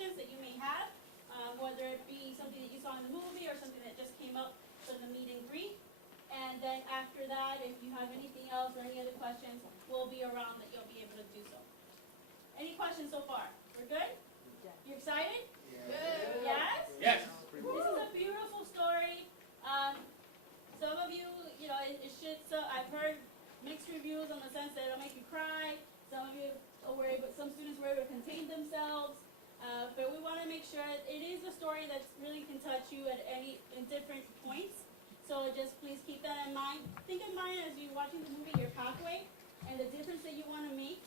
questions that you may have, whether it be something that you saw in the movie or something that just came up from the meet and greet. And then after that, if you have anything else or any other questions, we'll be around that you'll be able to do so. Any questions so far? We're good? You excited? Yes? Yes. This is a beautiful story. Some of you, it should. So I've heard mixed reviews on the sense that it'll make you cry. Some of you were able, some students were able to contain themselves. But we want to make sure it is a story that really can touch you in different points. So just please keep that in mind. Think in mind as you're watching the movie your pathway and the difference that you want to make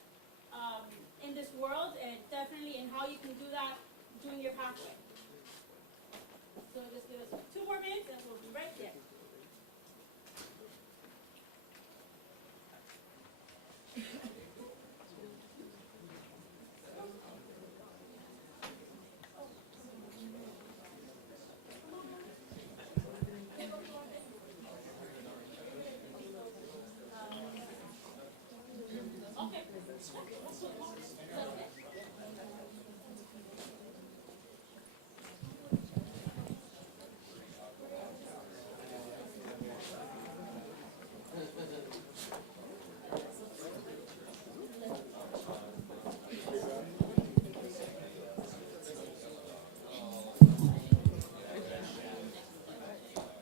in this world, and definitely in how you can do that during your pathway. So just give us 2 more minutes and we'll be right there.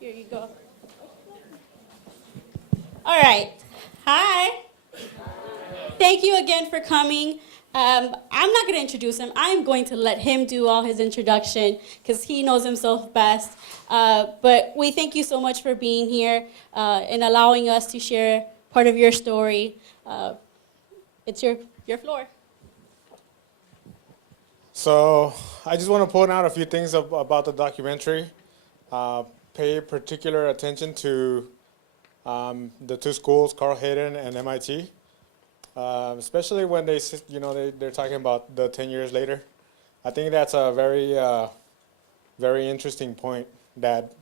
Here you go. All right. Hi. Thank you again for coming. I'm not going to introduce him. I'm going to let him do all his introduction because he knows himself best. But we thank you so much for being here and allowing us to share part of your story. It's your floor. So I just want to point out a few things about the documentary. Pay particular attention to the 2 schools, Carl Hayden and MIT, especially when they're talking about the 10 years later. I think that's a very interesting point that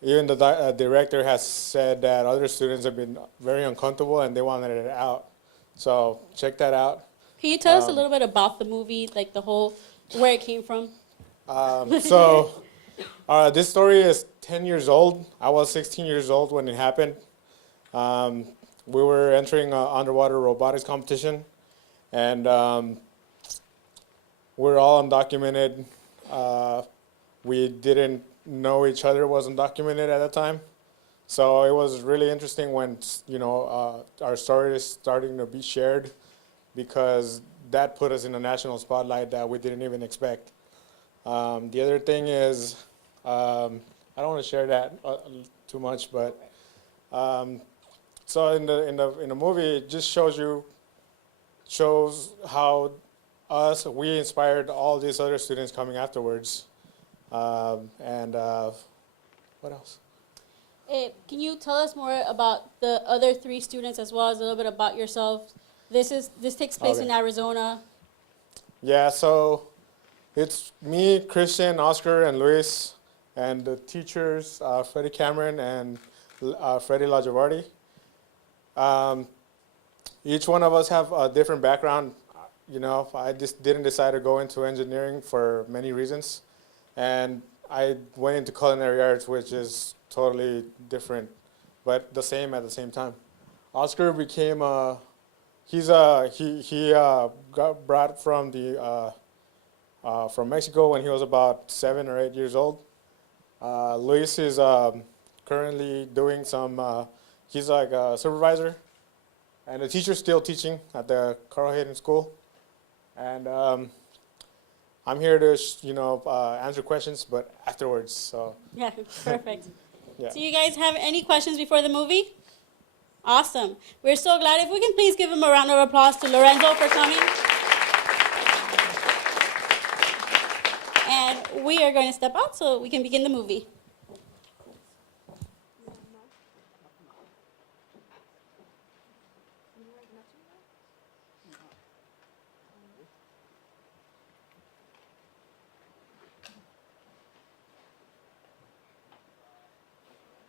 even the director has said that other students have been very uncomfortable and they wanted it out. So check that out. Can you tell us a little bit about the movie, like the whole, where it came from? This story is 10 years old. I was 16 years old when it happened. We were entering an underwater robotics competition, and we're all undocumented. We didn't know each other was undocumented at the time. So it was really interesting when, our story is starting to be shared, because that put us in a national spotlight that we didn't even expect. The other thing is, I don't want to share that too much, but so in the movie, it just shows how we inspired all these other students coming afterwards, and what else? Can you tell us more about the other 3 students as well as a little bit about yourself? This takes place in Arizona. Yeah, so it's me, Christian, Oscar, and Luis, and the teachers, Freddie Cameron and Freddie Lajavardi. Each one of us have a different background. I just didn't decide to go into engineering for many reasons. And I went into culinary arts, which is totally different, but the same at the same time. Oscar became he got brought from from Mexico when he was about 7 or 8 years old. Luis is currently doing he's like a supervisor, and the teacher's still teaching at the Carl Hayden School. And I'm here to, answer questions, but afterwards. So. Yeah, perfect. Yeah. So you guys have any questions before the movie? Awesome. We're so glad. If we can please give him a round of applause to Lorenzo for coming. And we are going to step out so we can begin the movie.